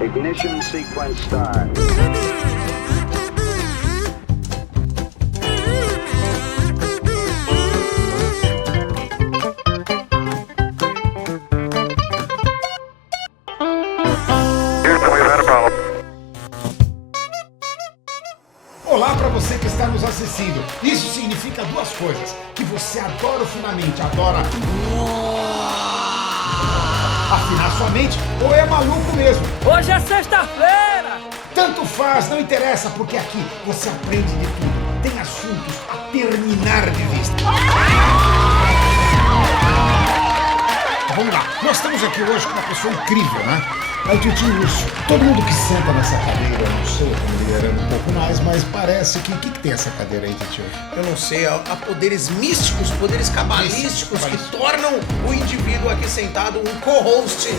Ignition sequence start. Olá para você que está nos assistindo. Isso significa duas coisas: que você adora o Finamente, adora afinar sua mente, ou é maluco mesmo. Hoje é sexta-feira! Tanto faz, não interessa, porque aqui você aprende de tudo. Tem assuntos a terminar de vista. Vamos lá, nós estamos aqui hoje com uma pessoa incrível, né? É o Tio Urso. Todo mundo que senta nessa cadeira, eu não sei, eu estou liderando um pouco mais, mas parece que... O que tem essa cadeira aí, Tio? Eu não sei, há poderes místicos, poderes cabalísticos que tornam o indivíduo aqui sentado um co-host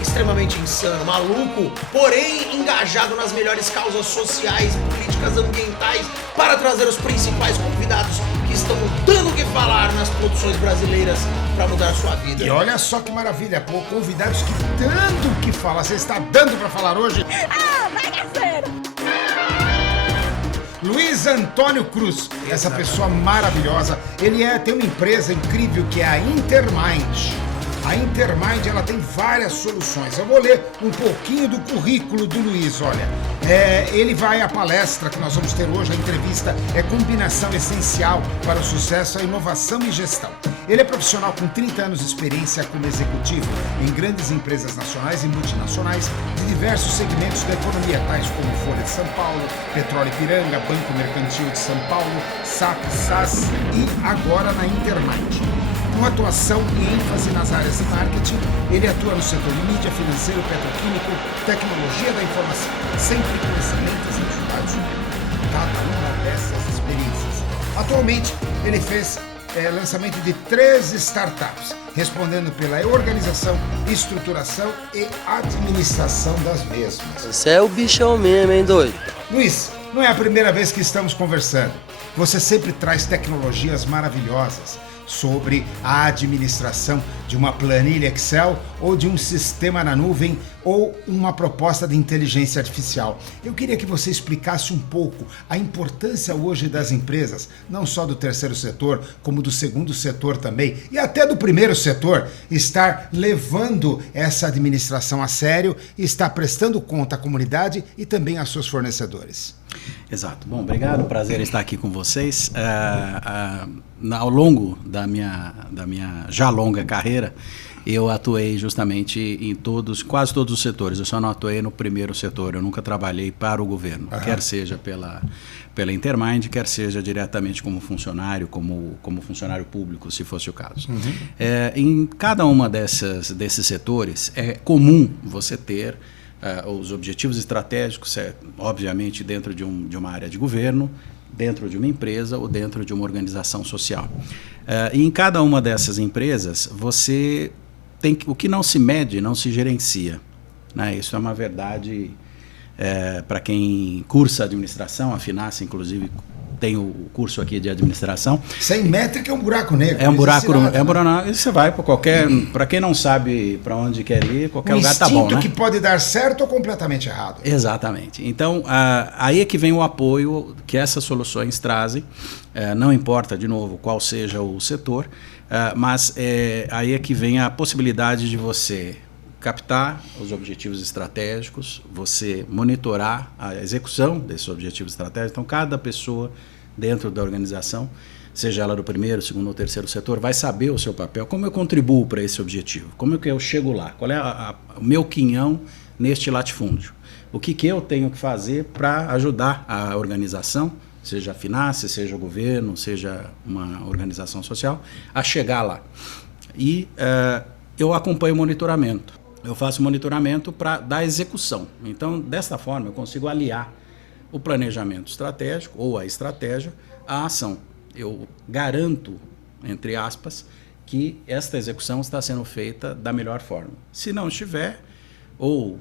extremamente insano, maluco, porém engajado nas melhores causas sociais, políticas, ambientais, para trazer os principais convidados que estão dando o que falar nas produções brasileiras para mudar a sua vida. E olha só que maravilha, pô, convidados que dando o que falar. Você está dando para falar hoje? Ah, bagaceira! Luiz Antônio Cruz, essa pessoa maravilhosa, ele tem uma empresa incrível que é a Intermind. A Intermind, ela tem várias soluções. Eu vou ler um pouquinho do currículo do Luiz, olha. Ele vai à palestra que nós vamos ter hoje, a entrevista é combinação essencial para o sucesso, a inovação e gestão. Ele é profissional com 30 anos de experiência como executivo em grandes empresas nacionais e multinacionais de diversos segmentos da economia, tais como Folha de São Paulo, Petróleo Ipiranga, Banco Mercantil de São Paulo, SAP, SAS e agora na Intermind. Com atuação e ênfase nas áreas de marketing, ele atua no setor de mídia, financeiro, petroquímico, tecnologia da informação, sempre com excelentes resultados em cada uma dessas experiências. Atualmente, ele fez lançamento de 3 startups, respondendo pela organização, estruturação e administração das mesmas. Você é o bichão mesmo, hein, doido? Luiz, não é a primeira vez que estamos conversando. Você sempre traz tecnologias maravilhosas sobre a administração de uma planilha Excel ou de um sistema na nuvem ou uma proposta de inteligência artificial. Eu queria que você explicasse um pouco a importância hoje das empresas, não só do terceiro setor, como do segundo setor também, e até do primeiro setor, estar levando essa administração a sério e estar prestando conta à comunidade e também aos seus fornecedores. Exato. Bom, obrigado. Prazer estar aqui com vocês. Ao longo da minha já longa carreira, eu atuei justamente em quase todos os setores. Eu só não atuei no primeiro setor. Eu nunca trabalhei para o governo, quer seja pela Intermind, quer seja diretamente como funcionário, como funcionário público, se fosse o caso. Em cada uma desses setores, é comum você ter os objetivos estratégicos, obviamente dentro de uma área de governo, dentro de uma empresa ou dentro de uma organização social. E em cada uma dessas empresas, você tem o que não se mede, não se gerencia, né? Isso é uma verdade para quem cursa administração, a Finance, inclusive, tem o curso aqui de administração. Sem métrica é um buraco negro. É um buraco negro. Você vai para qualquer... Para quem não sabe para onde quer ir, qualquer lugar tá bom, né? Um instinto que pode dar certo ou completamente errado. Exatamente. Então, aí é que vem o apoio que essas soluções trazem. Não importa, de novo, qual seja o setor, mas aí é que vem a possibilidade de você captar os objetivos estratégicos, você monitorar a execução desses objetivos estratégicos. Então, cada pessoa dentro da organização, seja ela do primeiro, segundo ou terceiro setor, vai saber o seu papel, como eu contribuo para esse objetivo, como é que eu chego lá, qual é o meu quinhão neste latifúndio, o que eu tenho que fazer para ajudar a organização, seja a Finance, seja o governo, seja uma organização social, a chegar lá. E eu acompanho o monitoramento. Eu faço monitoramento da execução. Então, desta forma, eu consigo aliar o planejamento estratégico ou a estratégia à ação. Eu garanto, entre aspas, que esta execução está sendo feita da melhor forma. Se não estiver, ou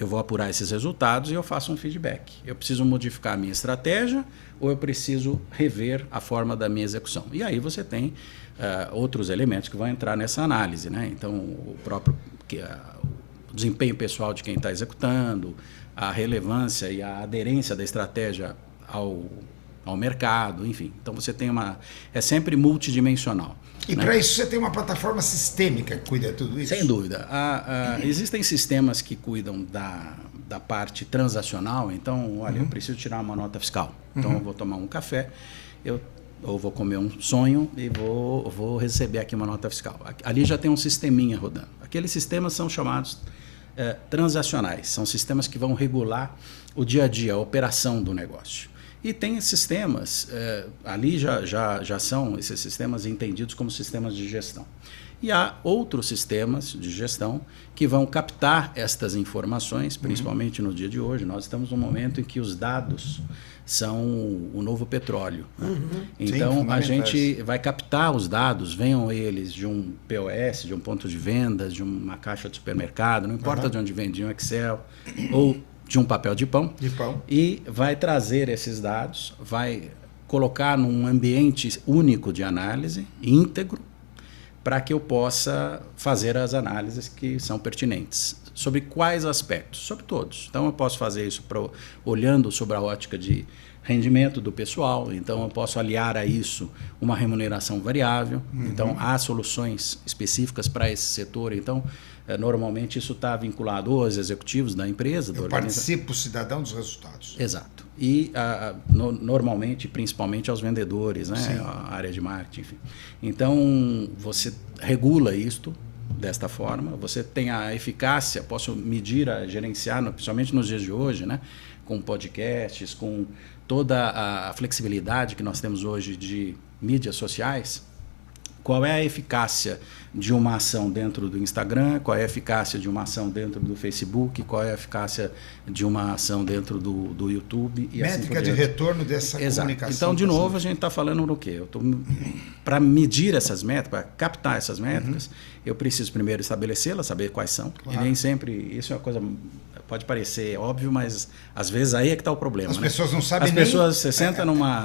eu vou apurar esses resultados e eu faço um feedback. Eu preciso modificar a minha estratégia ou eu preciso rever a forma da minha execução. E aí você tem outros elementos que vão entrar nessa análise, né? Então, o próprio o desempenho pessoal de quem está executando, a relevância e a aderência da estratégia ao mercado, enfim. Então, você tem é sempre multidimensional. E para isso você tem uma plataforma sistêmica que cuida de tudo isso? Sem dúvida. Existem sistemas que cuidam da parte transacional. Então, olha, eu preciso tirar uma nota fiscal. Então, eu vou tomar um café, ou vou comer um sonho e vou receber aqui uma nota fiscal. Ali já tem um sisteminha rodando. Aqueles sistemas são chamados transacionais. São sistemas que vão regular o dia a dia, a operação do negócio. E tem sistemas, ali já são esses sistemas entendidos como sistemas de gestão. E há outros sistemas de gestão que vão captar estas informações, principalmente no dia de hoje. Nós estamos num momento em que os dados são o novo petróleo. Né? Então, sim, a gente vai captar os dados, venham eles de um POS, de um ponto de vendas, de uma caixa de supermercado, não importa de onde vem, de um Excel ou de um papel de pão, e vai trazer esses dados, vai colocar num ambiente único de análise, íntegro, para que eu possa fazer as análises que são pertinentes. Sobre quais aspectos? Sobre todos. Então, eu posso fazer isso olhando sobre a ótica de rendimento do pessoal, então eu posso aliar a isso uma remuneração variável, então há soluções específicas para esse setor, então normalmente isso está vinculado aos executivos da empresa. Participa o cidadão dos resultados. Exato. E normalmente, principalmente aos vendedores, né? A área de marketing, enfim. Então, você regula isto desta forma, você tem a eficácia, posso medir, gerenciar, principalmente nos dias de hoje, né? Com podcasts, com toda a flexibilidade que nós temos hoje de mídias sociais. Qual é a eficácia de uma ação dentro do Instagram, qual é a eficácia de uma ação dentro do Facebook, qual é a eficácia de uma ação dentro do YouTube. E métrica de retorno dessa comunicação. Então, de novo, a gente está falando no quê? Para medir essas métricas, para captar essas métricas, eu preciso primeiro estabelecê-las, saber quais são. Claro. E nem sempre, isso é uma coisa... Pode parecer óbvio, mas às vezes aí é que está o problema. As pessoas não sabem. As pessoas, você senta numa...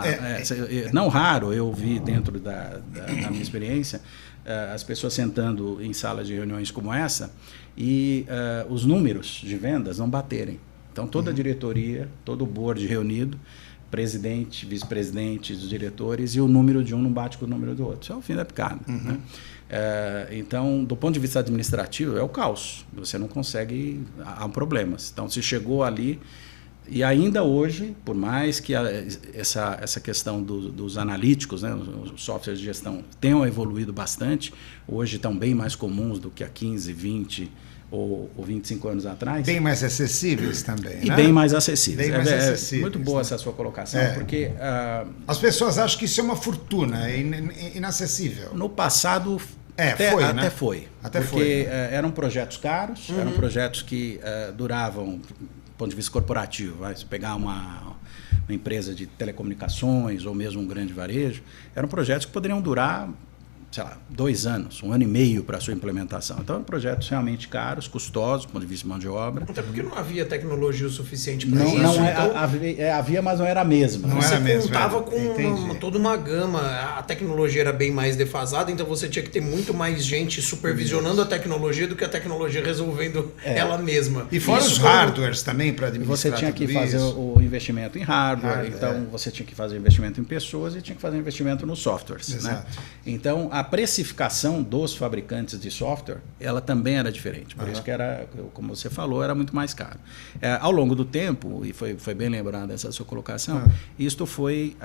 não raro, eu vi dentro da minha experiência, as pessoas sentando em salas de reuniões como essa e os números de vendas não baterem. Então, toda a diretoria, todo o board reunido, presidente, vice-presidente, os diretores, e o número de um não bate com o número do outro. Isso é o fim da picada. Né? Então, do ponto de vista administrativo, é o caos. Você não consegue... Há problemas. Então, se chegou ali... E ainda hoje, por mais que essa questão dos analíticos, né, os softwares de gestão, tenham evoluído bastante, hoje estão bem mais comuns do que há 15, 20 ou 25 anos atrás. Bem mais acessíveis também, e né? Bem mais acessíveis. Bem mais acessíveis, muito boa, né? Essa sua colocação, porque... as pessoas acham que isso é uma fortuna, é inacessível. No passado... foi. Porque eram projetos caros, eram projetos que duravam, do ponto de vista corporativo, se pegar uma empresa de telecomunicações ou mesmo um grande varejo, eram projetos que poderiam durar, sei lá, 2 anos, 1 ano e meio para a sua implementação. Então, eram projetos realmente caros, custosos, do ponto de vista de mão de obra. Até porque não havia tecnologia o suficiente para isso. Não havia, mas não era a mesma. Você contava com toda uma gama. A tecnologia era bem mais defasada, então você tinha que ter muito mais gente supervisionando a tecnologia do que a tecnologia resolvendo ela mesma. E fora os hardwares também para administrar. Você tinha que fazer o investimento em hardware, então você tinha que fazer investimento em pessoas e tinha que fazer investimento nos softwares. Exato. Né? Então, a precificação dos fabricantes de software, ela também era diferente. Por isso que era, como você falou, era muito mais caro. Ao longo do tempo, e foi bem lembrada essa sua colocação, isto foi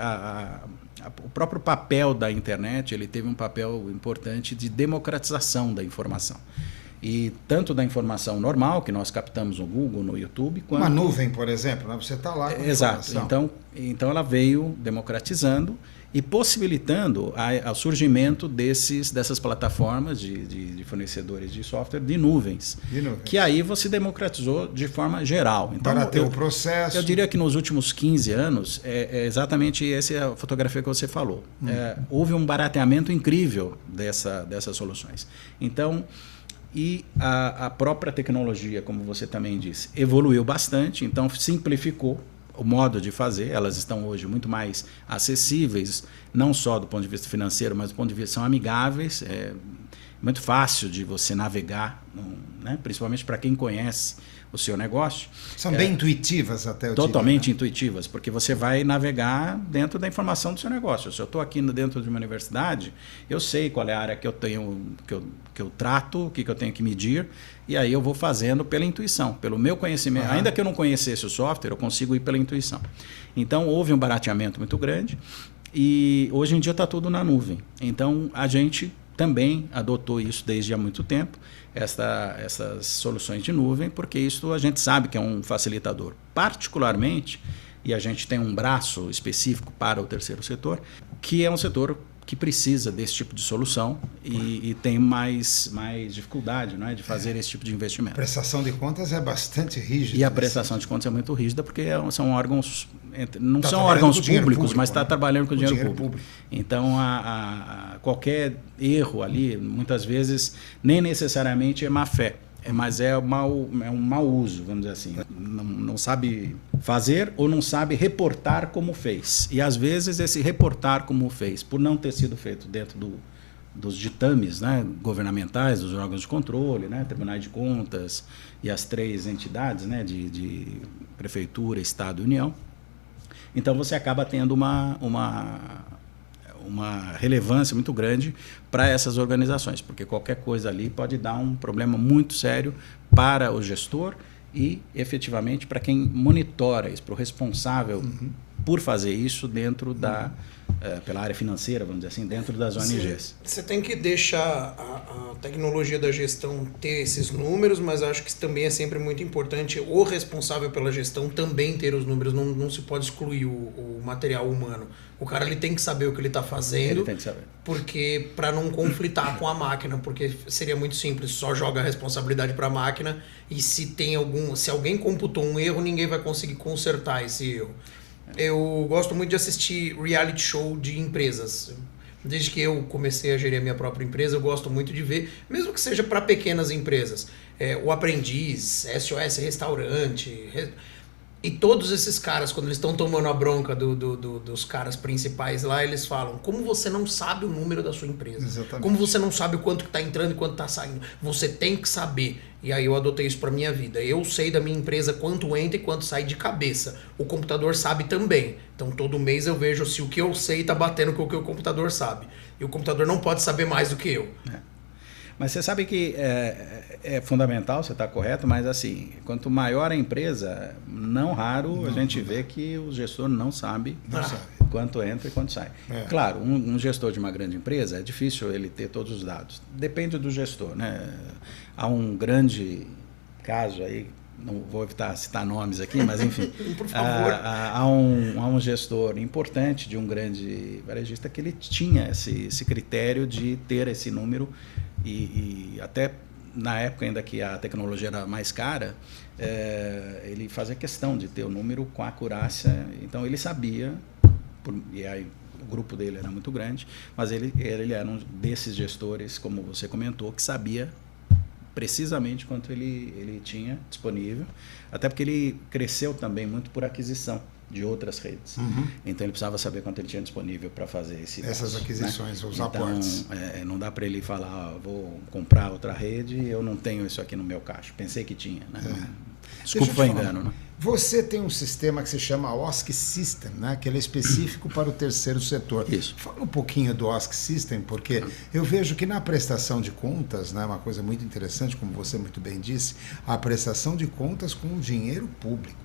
o próprio papel da internet, ele teve um papel importante de democratização da informação. E tanto da informação normal, que nós captamos no Google, no YouTube, quanto... Uma nuvem, por exemplo, né? Você está lá com a informação. Então ela veio democratizando e possibilitando o surgimento dessas plataformas de fornecedores de software de nuvens. Que aí você democratizou de forma geral. Então, para ter o processo. Eu diria que nos últimos 15 anos, exatamente essa é a fotografia que você falou. Houve um barateamento incrível dessas soluções. Então, e a própria tecnologia, como você também disse, evoluiu bastante, então simplificou o modo de fazer, elas estão hoje muito mais acessíveis, não só do ponto de vista financeiro, mas do ponto de vista são amigáveis, é muito fácil de você navegar, né? Principalmente para quem conhece o seu negócio. São bem intuitivas até, eu Totalmente diria, né? intuitivas, porque você vai navegar dentro da informação do seu negócio. Se eu estou aqui dentro de uma universidade, eu sei qual é a área que eu tenho, que eu trato, o que eu tenho que medir, e aí eu vou fazendo pela intuição, pelo meu conhecimento. Ainda que eu não conhecesse o software, eu consigo ir pela intuição. Então, houve um barateamento muito grande e hoje em dia está tudo na nuvem. Então, a gente também adotou isso desde há muito tempo, essas soluções de nuvem, porque isso a gente sabe que é um facilitador. Particularmente, e a gente tem um braço específico para o terceiro setor, que é um setor que precisa desse tipo de solução e tem mais dificuldade, não é, de fazer esse tipo de investimento. A prestação de contas é bastante rígida. E a prestação de contas é muito rígida porque são órgãos, não Tá são trabalhando órgãos com dinheiro públicos, público, mas está né? trabalhando com Com dinheiro dinheiro público. público. Então, qualquer erro ali, muitas vezes, nem necessariamente é má fé. Mas é um mau uso, vamos dizer assim. Não sabe fazer ou não sabe reportar como fez. E, às vezes, esse reportar como fez, por não ter sido feito dentro dos ditames, né, governamentais, dos órgãos de controle, né, tribunais de contas e as 3 entidades, né, de prefeitura, Estado e União. Então, você acaba tendo uma relevância muito grande para essas organizações, porque qualquer coisa ali pode dar um problema muito sério para o gestor e, efetivamente, para quem monitora isso, para o responsável por fazer isso dentro pela área financeira, vamos dizer assim, dentro das ONGs. Você tem que deixar a tecnologia da gestão ter esses números, mas acho que também é sempre muito importante o responsável pela gestão também ter os números, não se pode excluir o material humano. O cara ele tem que saber o que ele está fazendo, Ele tem que saber. porque para não conflitar com a máquina, porque seria muito simples, só joga a responsabilidade para a máquina e se alguém computou um erro, ninguém vai conseguir consertar esse erro. Eu gosto muito de assistir reality show de empresas. Desde que eu comecei a gerir a minha própria empresa, eu gosto muito de ver, mesmo que seja para pequenas empresas, O Aprendiz, SOS Restaurante. E todos esses caras, quando eles estão tomando a bronca dos caras principais lá, eles falam: como você não sabe o número da sua empresa? Exatamente. Como você não sabe o quanto que está entrando e quanto está saindo? Você tem que saber. E aí eu adotei isso para minha vida. Eu sei da minha empresa quanto entra e quanto sai de cabeça. O computador sabe também. Então todo mês eu vejo se o que eu sei está batendo com o que o computador sabe. E o computador não pode saber mais do que eu. Mas você sabe que é fundamental, você está correto, mas assim, quanto maior a empresa, não raro a gente vê que o gestor não sabe quanto entra e quanto sai. Claro, um gestor de uma grande empresa, é difícil ele ter todos os dados. Depende do gestor, né? Há um grande caso aí, não vou evitar citar nomes aqui, mas enfim, Por favor. há um gestor importante de um grande varejista que ele tinha esse critério de ter esse número e até na época ainda que a tecnologia era mais cara, ele fazia questão de ter o número com acurácia, então ele sabia, e aí o grupo dele era muito grande, mas ele era um desses gestores, como você comentou, que sabia precisamente quanto ele tinha disponível, até porque ele cresceu também muito por aquisição de outras redes. Então ele precisava saber quanto ele tinha disponível para fazer essas aquisições, né? os aportes. Não dá para ele falar, vou comprar outra rede e eu não tenho isso aqui no meu caixa. Pensei que tinha. Né? Desculpa, foi engano. Né? Você tem um sistema que se chama OSC System, né? Que ele é específico para o terceiro setor. Isso. Fala um pouquinho do OSC System, porque eu vejo que na prestação de contas, né, uma coisa muito interessante, como você muito bem disse, a prestação de contas com o dinheiro público.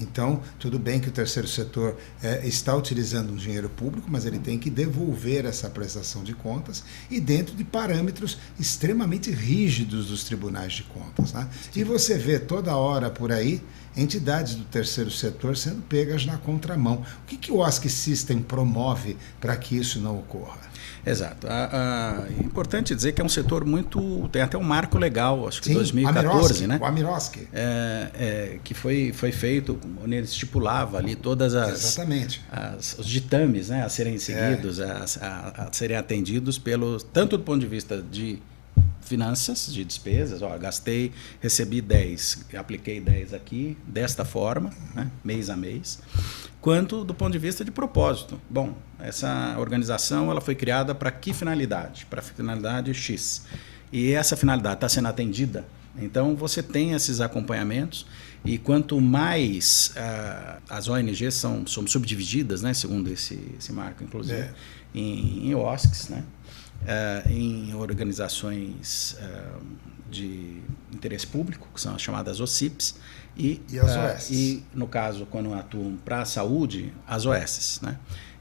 Então, tudo bem que o terceiro setor está utilizando um dinheiro público, mas ele tem que devolver essa prestação de contas e dentro de parâmetros extremamente rígidos dos tribunais de contas. Né? E você vê toda hora por aí entidades do terceiro setor sendo pegas na contramão. O que o OSC System promove para que isso não ocorra? Exato. É importante dizer que é um setor muito... Tem até um marco legal, acho que Sim, 2014, né? O Amirovski. Que foi feito, onde ele estipulava ali todas Exatamente. os ditames, né, a serem seguidos, a serem atendidos tanto do ponto de vista de finanças, de despesas, gastei, recebi 10, apliquei 10 aqui, desta forma, né, mês a mês, quanto do ponto de vista de propósito. Bom, essa organização ela foi criada para que finalidade? Para a finalidade X. E essa finalidade está sendo atendida, então você tem esses acompanhamentos, e quanto mais as ONGs são subdivididas, né, segundo esse marco, inclusive, em OSCs, né, em organizações de interesse público, que são as chamadas OCIPs, e as OS. E, no caso, quando atuam para a saúde, as OS. Né?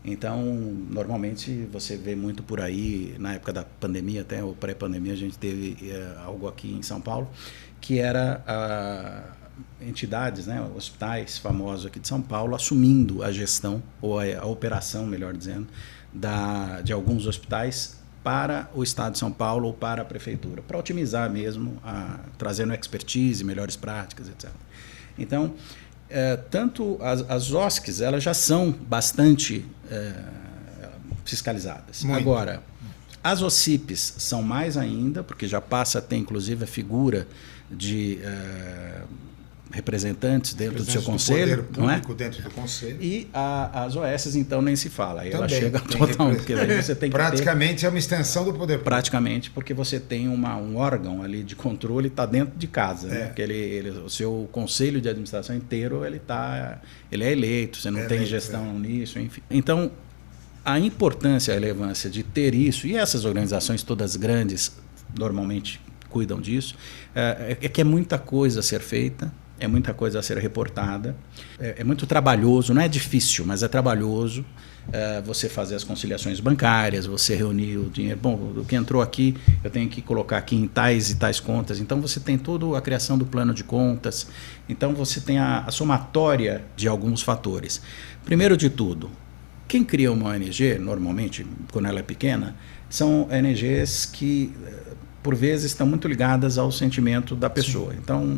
Então, normalmente, você vê muito por aí, na época da pandemia, até ou pré-pandemia, a gente teve algo aqui em São Paulo, que era entidades, né, hospitais famosos aqui de São Paulo, assumindo a gestão, ou a operação, melhor dizendo, de alguns hospitais para o Estado de São Paulo ou para a Prefeitura, para otimizar mesmo, trazendo expertise, melhores práticas, etc. Então, tanto as OSCs, elas já são bastante fiscalizadas. Muito. Agora, as OCIPs são mais ainda, porque já passa a ter, inclusive, a figura de representantes dentro do seu conselho, poder não é? público dentro do conselho. E as OS, então, nem se fala. Aí ela Também chega tem total, porque aí você tem que praticamente é uma extensão do poder público. praticamente, porque você tem um órgão ali de controle, está dentro de casa, né? Porque o seu conselho de administração inteiro, ele é eleito, você não tem gestão nisso, enfim. Então, a importância, a relevância de ter isso, e essas organizações todas grandes normalmente cuidam disso, é que é muita coisa a ser feita, é muita coisa a ser reportada, é muito trabalhoso, não é difícil, mas é trabalhoso você fazer as conciliações bancárias, você reunir o dinheiro. Bom, o que entrou aqui, eu tenho que colocar aqui em tais e tais contas. Então, você tem toda a criação do plano de contas. Então, você tem a somatória de alguns fatores. Primeiro de tudo, quem cria uma ONG, normalmente, quando ela é pequena, são ONGs que, por vezes, estão muito ligadas ao sentimento da pessoa. Sim. Então,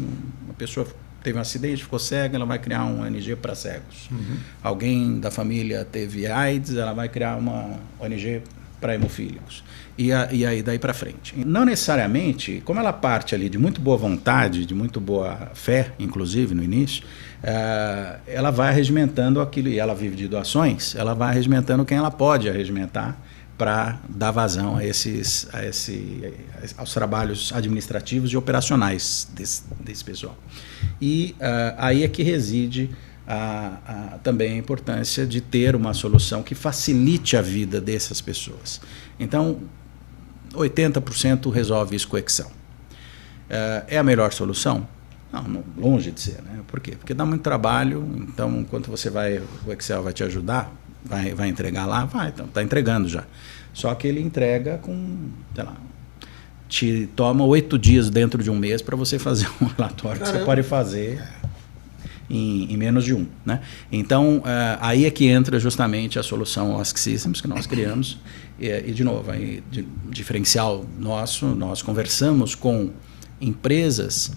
a pessoa teve um acidente, ficou cega, ela vai criar uma ONG para cegos. Uhum. Alguém da família teve AIDS, ela vai criar uma ONG para hemofílicos. E aí daí para frente. Não necessariamente, como ela parte ali de muito boa vontade, de muito boa fé, inclusive no início, ela vai arregimentando aquilo, e ela vive de doações, ela vai arregimentando quem ela pode arregimentar para dar vazão aos trabalhos administrativos e operacionais desse pessoal. E aí é que reside também a importância de ter uma solução que facilite a vida dessas pessoas. Então, 80% resolve isso com o Excel. É a melhor solução? Não, longe de ser. Né? Por quê? Porque dá muito trabalho, então, enquanto o Excel vai te ajudar, vai entregar lá? Então, está entregando já. Só que ele entrega com, sei lá, te toma 8 dias dentro de um mês para você fazer um relatório. Caramba. Que você pode fazer em menos de 1. Né? Então, aí é que entra justamente a solução OSC Systems que nós criamos. E de novo, aí, diferencial nosso, nós conversamos com empresas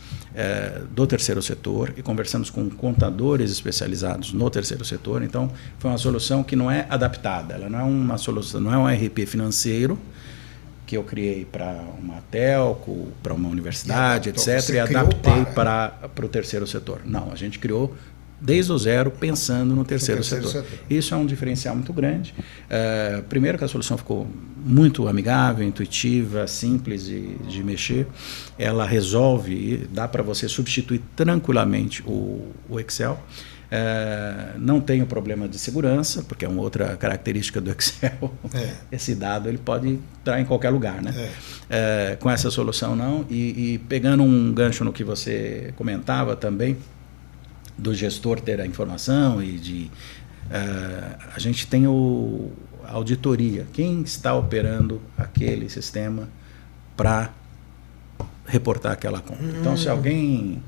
do terceiro setor e conversamos com contadores especializados no terceiro setor. Então, foi uma solução que não é adaptada, ela não é uma solução, não é um RP financeiro que eu criei para uma telco, para uma universidade, etc., e adaptei para o terceiro setor. Não, a gente criou desde o zero, pensando no terceiro setor. Isso é um diferencial muito grande. Primeiro que a solução ficou muito amigável, intuitiva, simples de mexer. Ela resolve, dá para você substituir tranquilamente o Excel. Não tem o problema de segurança, porque é uma outra característica do Excel. Esse dado ele pode estar em qualquer lugar. Né? Com essa solução não. E pegando um gancho no que você comentava também, do gestor ter a informação e a gente tem a auditoria. Quem está operando aquele sistema para reportar aquela conta? Então, se alguém,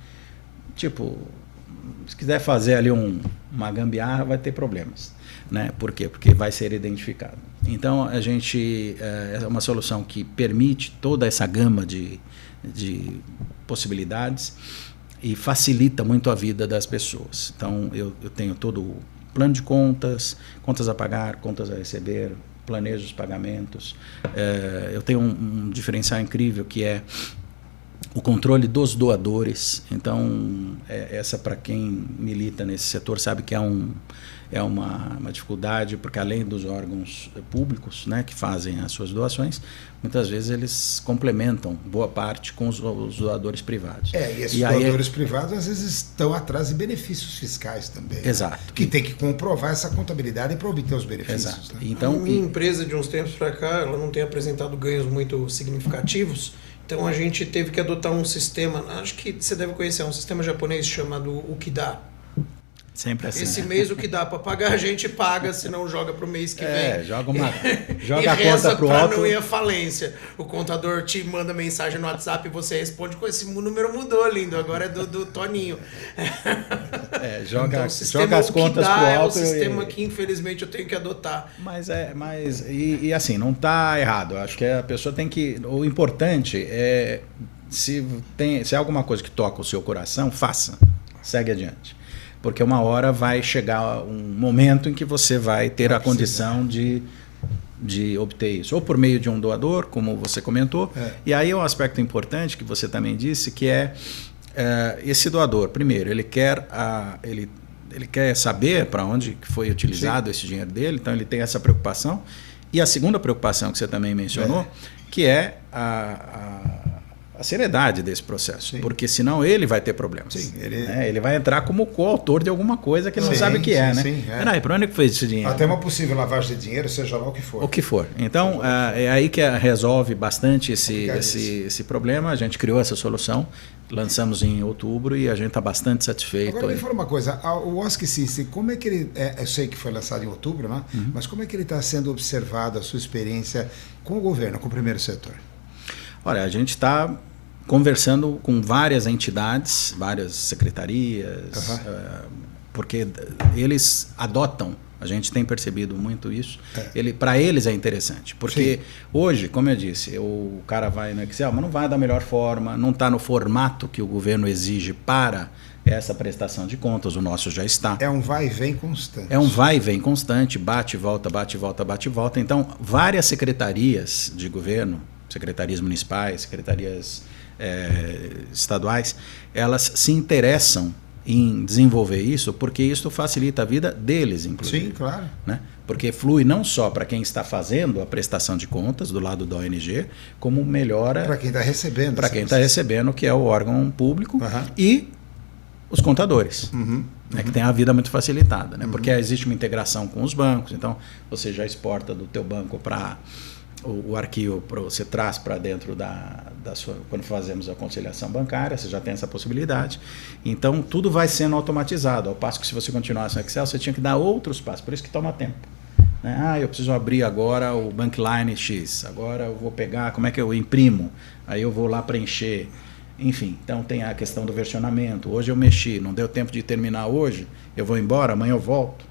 se quiser fazer ali uma gambiarra, vai ter problemas. Né? Por quê? Porque vai ser identificado. Então, a gente é uma solução que permite toda essa gama de possibilidades e facilita muito a vida das pessoas. Então, eu tenho todo o plano de contas, contas a pagar, contas a receber, planeja os pagamentos. Eu tenho um diferencial incrível que é o controle dos doadores. Então, essa para quem milita nesse setor sabe que é uma dificuldade, porque além dos órgãos públicos, né, que fazem as suas doações, muitas vezes eles complementam boa parte com os doadores privados. E esses doadores privados às vezes estão atrás de benefícios fiscais também. Exato. Né? Que tem que comprovar essa contabilidade para obter os benefícios. Exato. Né? Então, a minha empresa de uns tempos para cá, ela não tem apresentado ganhos muito significativos. Então a gente teve que adotar um sistema, acho que você deve conhecer, um sistema japonês chamado Ukida. Sempre assim. Esse mês o que dá para pagar a gente paga, senão joga para o mês que vem. Joga a conta pro alto. Não ir à falência. O contador te manda mensagem no WhatsApp e você responde com esse número mudou, lindo, agora é do Toninho. Joga Então, as contas pro alto. É o sistema que infelizmente eu tenho que adotar. Mas assim, não está errado. Acho que a pessoa tem que. O importante é se é alguma coisa que toca o seu coração, faça. Segue adiante. Porque uma hora vai chegar um momento em que você vai ter a condição de obter isso. Ou por meio de um doador, como você comentou. E aí é um aspecto importante que você também disse, que é esse doador. Primeiro, ele quer saber para onde foi utilizado esse dinheiro dele, então ele tem essa preocupação. E a segunda preocupação que você também mencionou, que é a seriedade desse processo. Sim. Porque senão ele vai ter problemas. Sim, ele vai entrar como coautor de alguma coisa que ele não sabe o que é. Peraí, para onde que foi esse dinheiro? Até uma possível lavagem de dinheiro, seja lá o que for. O que for. Então, é aí que resolve bastante esse problema. A gente criou essa solução, lançamos em outubro e a gente está bastante satisfeito. Agora, me fala uma coisa, o OSC System, como é que ele... eu sei que foi lançado em outubro, né? Mas como é que ele está sendo observado, a sua experiência com o governo, com o primeiro setor? Olha, a gente está conversando com várias entidades, várias secretarias, porque eles adotam, a gente tem percebido muito isso, para eles é interessante, porque hoje, como eu disse, o cara vai no Excel, mas não vai da melhor forma, não está no formato que o governo exige para essa prestação de contas, o nosso já está. É um vai e vem constante. É um vai e vem constante, bate e volta, bate e volta, bate e volta. Então, várias secretarias de governo, secretarias municipais, secretarias estaduais, elas se interessam em desenvolver isso, porque isso facilita a vida deles, inclusive. Sim, claro. Né? Porque flui não só para quem está fazendo a prestação de contas do lado da ONG, como melhora... Para quem está recebendo. Para quem está recebendo, que é o órgão público, e os contadores, que tem a vida muito facilitada. Né? Porque existe uma integração com os bancos, então você já exporta do teu banco para... O arquivo você traz para dentro da sua... Quando fazemos a conciliação bancária, você já tem essa possibilidade. Então, tudo vai sendo automatizado. Ao passo que, se você continuasse no Excel, você tinha que dar outros passos. Por isso que toma tempo. Né? Eu preciso abrir agora o Bankline X. Agora eu vou pegar... Como é que eu imprimo? Aí eu vou lá preencher. Enfim, então tem a questão do versionamento. Hoje eu mexi, não deu tempo de terminar hoje. Eu vou embora, amanhã eu volto.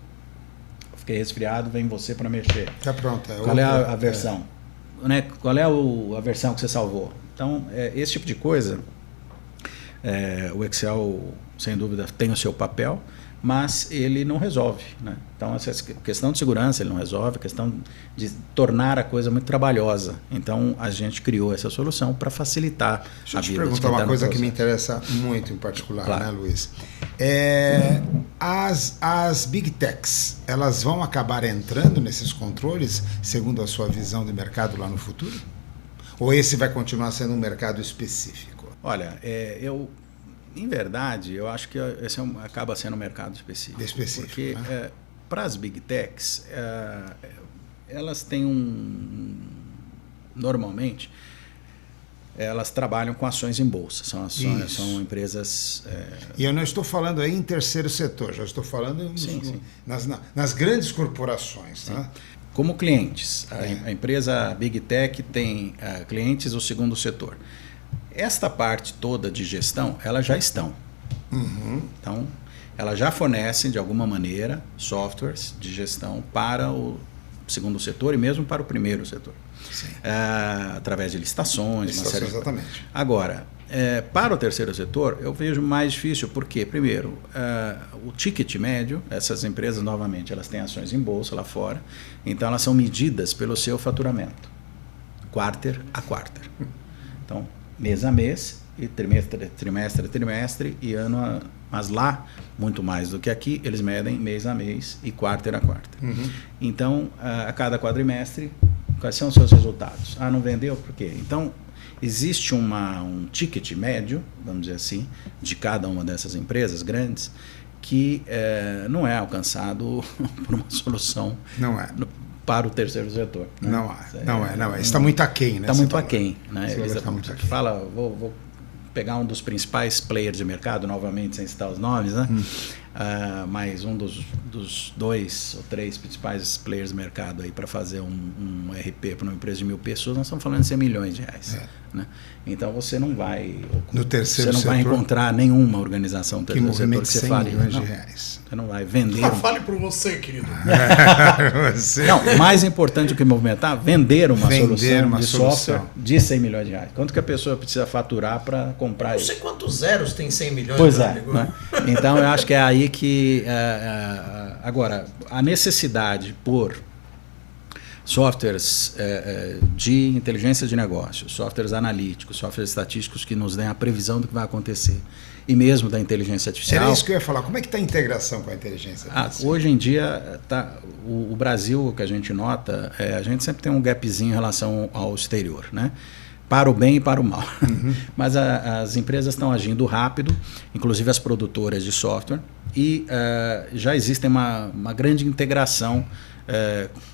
Fiquei resfriado, vem você para mexer. Está pronto. Qual é a versão? Né? Qual é a versão que você salvou? Então, esse tipo de coisa, o Excel, sem dúvida, tem o seu papel, mas ele não resolve. Né? Então, essa questão de segurança ele não resolve, a questão de tornar a coisa muito trabalhosa. Então, a gente criou essa solução para facilitar a vida. Deixa eu te perguntar uma coisa que me interessa muito em particular, claro. Né, Luiz? As Big Techs, elas vão acabar entrando nesses controles, segundo a sua visão de mercado lá no futuro? Ou esse vai continuar sendo um mercado específico? Olha, em verdade, eu acho que esse acaba sendo um mercado específico. Porque né? Para as Big Techs, elas têm normalmente, elas trabalham com ações em bolsa. São empresas... E eu não estou falando aí em terceiro setor, já estou falando nas grandes corporações. Né? Como clientes, a empresa Big Tech tem clientes do segundo setor. Esta parte toda de gestão, elas já estão. Então, elas já fornecem, de alguma maneira, softwares de gestão para o segundo setor e mesmo para o primeiro setor. Através de licitações. Exatamente. Agora, para o terceiro setor, eu vejo mais difícil, porque, primeiro, o ticket médio, essas empresas, novamente, elas têm ações em bolsa lá fora, então elas são medidas pelo seu faturamento, quarter a quarter. Então, mês a mês, e trimestre a trimestre, e ano a... Mas lá, muito mais do que aqui, eles medem mês a mês e quarter a quarter. Então, a cada quadrimestre, quais são os seus resultados? Não vendeu? Por quê? Então, existe um ticket médio, vamos dizer assim, de cada uma dessas empresas grandes, que não é alcançado por uma solução para o terceiro setor. Né? Não é. Está muito aquém, né? Está muito aquém. Né? Está muito aquém. Fala, vou pegar um dos principais players de mercado, novamente, sem citar os nomes, né? Mas um dos 2 ou 3 principais players de mercado aí para fazer um RP para uma empresa de 1.000 pessoas, nós estamos falando de 100 milhões de reais. Né? Então você não vai vai encontrar nenhuma organização do terceiro setor que você fale. Você não vai vender. Fale por você, querido. Não, mais importante do que movimentar, vender uma solução de software de 100 milhões de reais. Quanto que a pessoa precisa faturar para comprar isso? Não sei quantos zeros tem 100 milhões. Pois é. Né? Então eu acho que é aí que... agora, a necessidade por softwares de inteligência de negócio, softwares analíticos, softwares estatísticos que nos deem a previsão do que vai acontecer, e mesmo da inteligência artificial. Era isso que eu ia falar. Como é que está a integração com a inteligência artificial? Hoje em dia, o Brasil, o que a gente nota, a gente sempre tem um gapzinho em relação ao exterior, né? Para o bem e para o mal. Mas as empresas estão agindo rápido, inclusive as produtoras de software, e já existe uma grande integração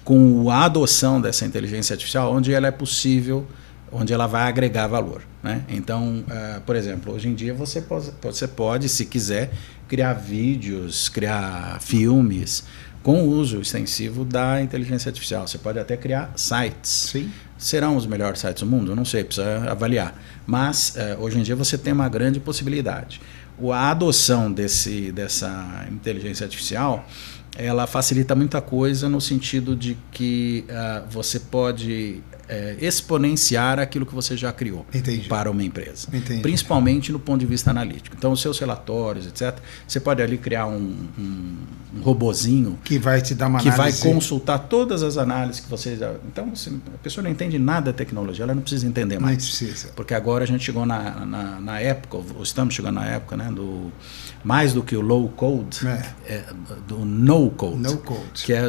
com a adoção dessa inteligência artificial, onde ela é possível, onde ela vai agregar valor. Né? Então, por exemplo, hoje em dia você pode, se quiser, criar vídeos, criar filmes com o uso extensivo da inteligência artificial. Você pode até criar sites. Sim. Serão os melhores sites do mundo? Eu não sei, precisa avaliar. Mas, hoje em dia, você tem uma grande possibilidade. A adoção dessa inteligência artificial, ela facilita muita coisa no sentido de que você pode exponenciar aquilo que você já criou. Entendi. Para uma empresa. Entendi. Principalmente no ponto de vista analítico. Então, os seus relatórios, etc., você pode ali criar um robozinho que vai te dar uma que análise, vai consultar todas as análises que você já... Então, se a pessoa não entende nada da tecnologia, ela não precisa entender mais. Não precisa. Porque agora a gente chegou na época, ou estamos chegando na época, né, mais do que o low code, do no code. No code. Que é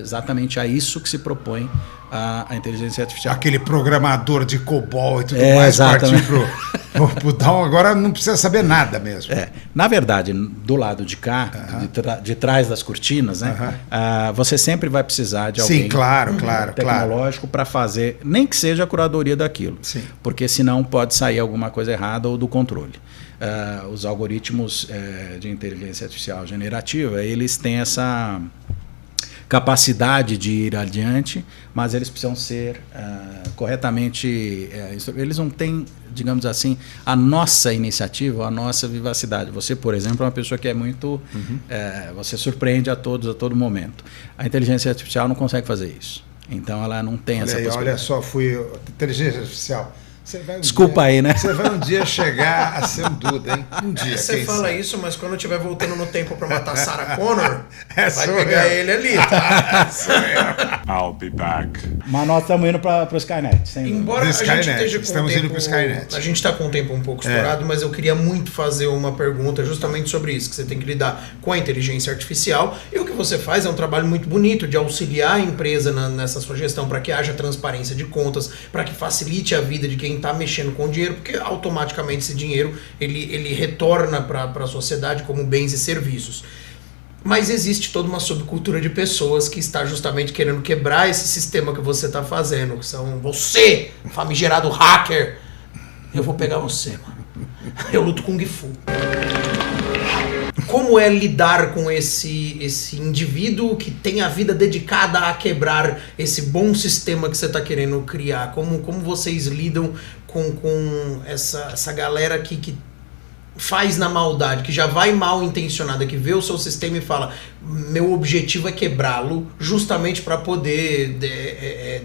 exatamente a isso que se propõe a inteligência artificial. Aquele programador de COBOL e tudo mais, partir pro down, agora não precisa saber nada mesmo. Na verdade, do lado de cá, de trás das cortinas, né, você sempre vai precisar de alguém tecnológico para fazer, nem que seja a curadoria daquilo. Sim. Porque senão pode sair alguma coisa errada ou do controle. Os algoritmos de inteligência artificial generativa, eles têm essa capacidade de ir adiante, mas eles precisam ser corretamente... eles não têm, digamos assim, a nossa iniciativa, a nossa vivacidade. Você, por exemplo, é uma pessoa que é muito... você surpreende a todos a todo momento. A inteligência artificial não consegue fazer isso. Então, ela não tem essa possibilidade. Olha só, inteligência artificial... Desculpa aí, né? Você vai um dia chegar a ser um Duda, hein? Um dia. Você fala isso, mas quando eu estiver voltando no tempo para matar Sarah Connor, vai pegar ele ali, tá? I'll be back. Mas nós estamos indo para o Skynet. Embora a gente esteja com estamos indo para o Skynet. A gente está com o tempo um pouco estourado, mas eu queria muito fazer uma pergunta justamente sobre isso, que você tem que lidar com a inteligência artificial, e o que você faz é um trabalho muito bonito de auxiliar a empresa nessa sua gestão para que haja transparência de contas, para que facilite a vida de quem está mexendo com o dinheiro, porque automaticamente esse dinheiro ele retorna para a sociedade como bens e serviços. Mas existe toda uma subcultura de pessoas que está justamente querendo quebrar esse sistema que você está fazendo, que são você, famigerado hacker. Eu vou pegar você, mano. Eu luto com Kung Fu. Como é lidar com esse indivíduo que tem a vida dedicada a quebrar esse bom sistema que você está querendo criar? Como vocês lidam com essa galera que faz na maldade, que já vai mal intencionada, que vê o seu sistema e fala, meu objetivo é quebrá-lo justamente para poder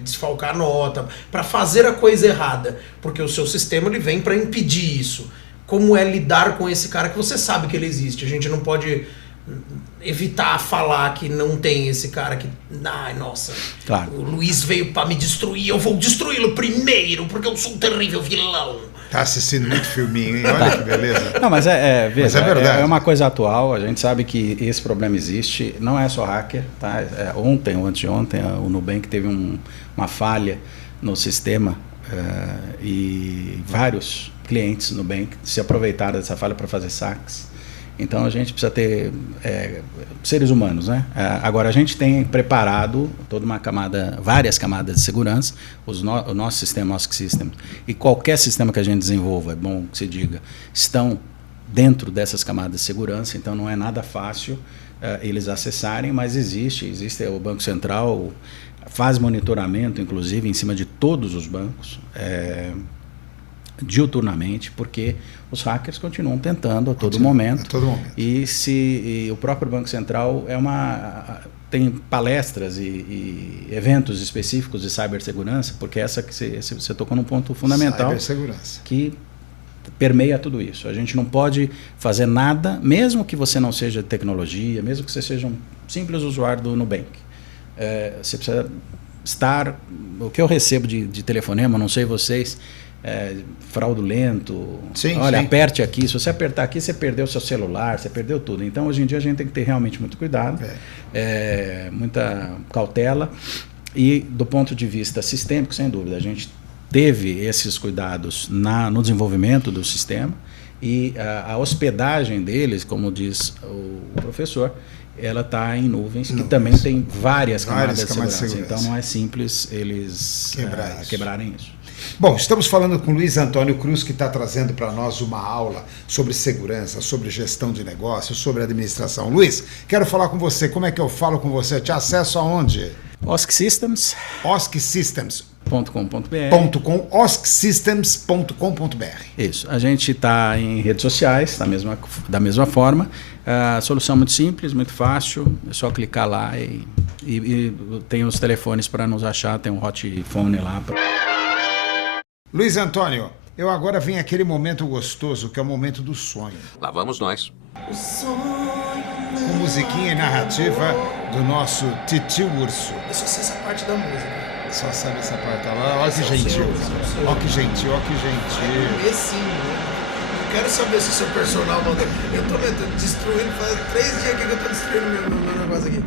desfalcar a nota, para fazer a coisa errada, porque o seu sistema ele vem para impedir isso. Como é lidar com esse cara que você sabe que ele existe? A gente não pode evitar falar que não tem esse cara que... Ai, nossa, claro. O Luiz veio para me destruir, eu vou destruí-lo primeiro, porque eu sou um terrível vilão. Tá assistindo muito filminho, hein? Olha que beleza. Não, mas veja, verdade. é uma coisa atual, a gente sabe que esse problema existe, não é só hacker, tá? Ontem ou anteontem, o Nubank teve uma falha no sistema e vários clientes no Nubank se aproveitaram dessa falha para fazer saques. Então a gente precisa ter seres humanos, né? Agora a gente tem preparado toda uma camada, várias camadas de segurança, o nosso sistema, OSC System, e qualquer sistema que a gente desenvolva, é bom que se diga, estão dentro dessas camadas de segurança, então não é nada fácil eles acessarem, mas existe o Banco Central, faz monitoramento, inclusive, em cima de todos os bancos, diuturnamente, porque os hackers continuam tentando a todo momento. E o próprio Banco Central tem palestras e eventos específicos de cibersegurança, porque essa que você tocou num ponto fundamental que permeia tudo isso. A gente não pode fazer nada, mesmo que você não seja de tecnologia, mesmo que você seja um simples usuário do Nubank. Você precisa estar... O que eu recebo de telefonema, não sei vocês... fraudulento, olha, aperte aqui, se você apertar aqui você perdeu seu celular, você perdeu tudo. Então hoje em dia a gente tem que ter realmente muito cuidado, muita cautela, e do ponto de vista sistêmico, sem dúvida, a gente teve esses cuidados no desenvolvimento do sistema, e a hospedagem deles, como diz o professor, ela está em nuvens, que também tem várias camadas de segurança. Então não é simples eles quebrarem isso. Bom, estamos falando com o Luiz Antônio Cruz, que está trazendo para nós uma aula sobre segurança, sobre gestão de negócios, sobre administração. Luiz, quero falar com você. Como é que eu falo com você? Te acesso aonde? OSC Systems. OSC Systems. .com.br. Isso. A gente está em redes sociais da mesma forma. A solução é muito simples, muito fácil. É só clicar lá e tem os telefones para nos achar. Tem um hot phone lá. Luiz Antônio, eu agora venho aquele momento gostoso, que é o momento do sonho. Lá vamos nós. O sonho. Com musiquinha e narrativa do nosso Titio Urso. Eu só sei essa parte da música. Só sabe essa parte. Olha que gentil. Olha que gentil, olha que gentil. Sim, eu quero saber se o seu personal manda. Eu tô destruindo, faz 3 dias que eu tô destruindo meu negócio aqui.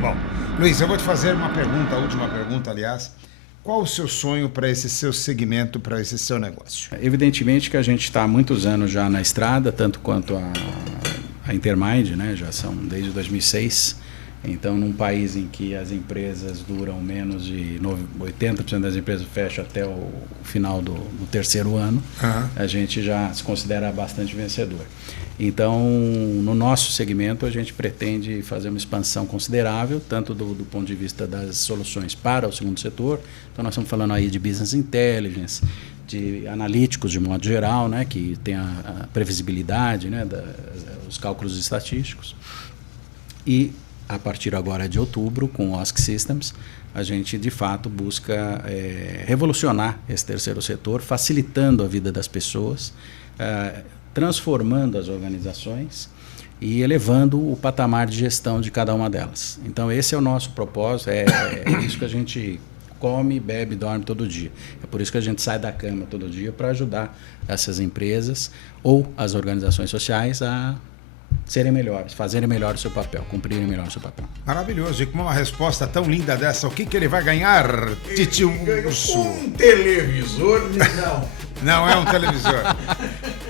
Bom, Luiz, eu vou te fazer uma pergunta, a última pergunta, aliás. Qual o seu sonho para esse seu segmento, para esse seu negócio? Evidentemente que a gente está há muitos anos já na estrada, tanto quanto a Intermind, né? Já são desde 2006. Então, num país em que as empresas duram menos de 80% das empresas fecham até o final do terceiro ano, a gente já se considera bastante vencedor. Então, no nosso segmento, a gente pretende fazer uma expansão considerável, tanto do ponto de vista das soluções para o segundo setor. Então, nós estamos falando aí de business intelligence, de analíticos de modo geral, né, que tem a previsibilidade, né, os cálculos estatísticos. E a partir agora de outubro, com o OSC Systems, a gente de fato busca revolucionar esse terceiro setor, facilitando a vida das pessoas, transformando as organizações e elevando o patamar de gestão de cada uma delas. Então esse é o nosso propósito, é isso que a gente come, bebe, dorme todo dia. É por isso que a gente sai da cama todo dia para ajudar essas empresas ou as organizações sociais a serem melhores, fazerem melhor o seu papel, cumprirem melhor o seu papel. Maravilhoso. E com uma resposta tão linda dessa, o que ele vai ganhar, Titio Urso? Um televisor? Não. Não é um televisor.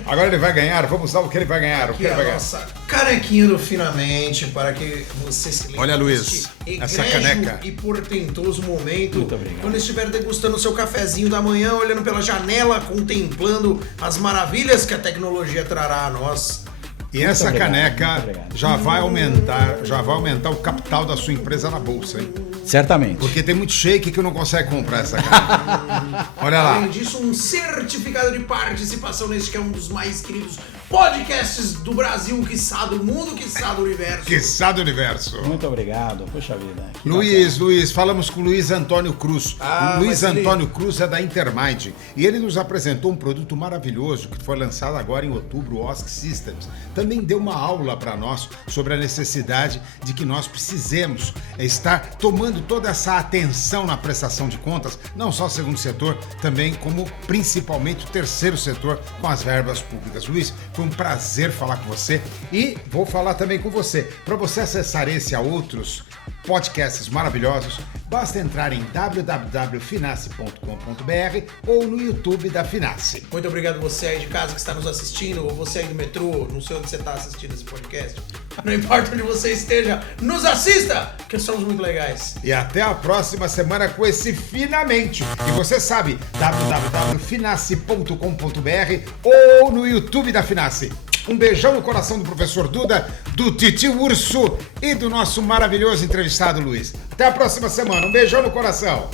Agora ele vai ganhar, vamos lá o que ele vai ganhar. Aqui a nossa canequinha do Finamente, para que você se lembre. Olha, Luiz, essa caneca. E portentoso momento, muito obrigado, quando estiver degustando o seu cafezinho da manhã, olhando pela janela, contemplando as maravilhas que a tecnologia trará a nós. E essa obrigado, caneca muito obrigado. já vai aumentar o capital da sua empresa na bolsa, hein? Certamente. Porque tem muito shake que não consegue comprar essa caneca. Olha lá. Além disso, um certificado de participação neste que é um dos mais queridos podcasts do Brasil, quiçá do mundo, quiçá do universo. Quiçá do universo. Muito obrigado. Puxa vida. que Luiz, falamos com o Luiz Antônio Cruz. O Luiz mas ele- Antônio Cruz é da Intermind e ele nos apresentou um produto maravilhoso que foi lançado agora em outubro, o OSC Systems. Também deu uma aula para nós sobre a necessidade de que nós precisemos estar tomando toda essa atenção na prestação de contas, não só o segundo setor, também como principalmente o terceiro setor com as verbas públicas. Luiz, foi um prazer falar com você e vou falar também com você. Para você acessar esse a outros podcasts maravilhosos, basta entrar em www.finace.com.br ou no YouTube da Finace. Muito obrigado você aí de casa que está nos assistindo, ou você aí do metrô, não sei onde você está assistindo esse podcast. Não importa onde você esteja, nos assista, que somos muito legais. E até a próxima semana com esse Finamente. E você sabe, www.finace.com.br ou no YouTube da Finace. Um beijão no coração do professor Duda, do Titio Urso e do nosso maravilhoso entrevistado Luiz. Até a próxima semana. Um beijão no coração.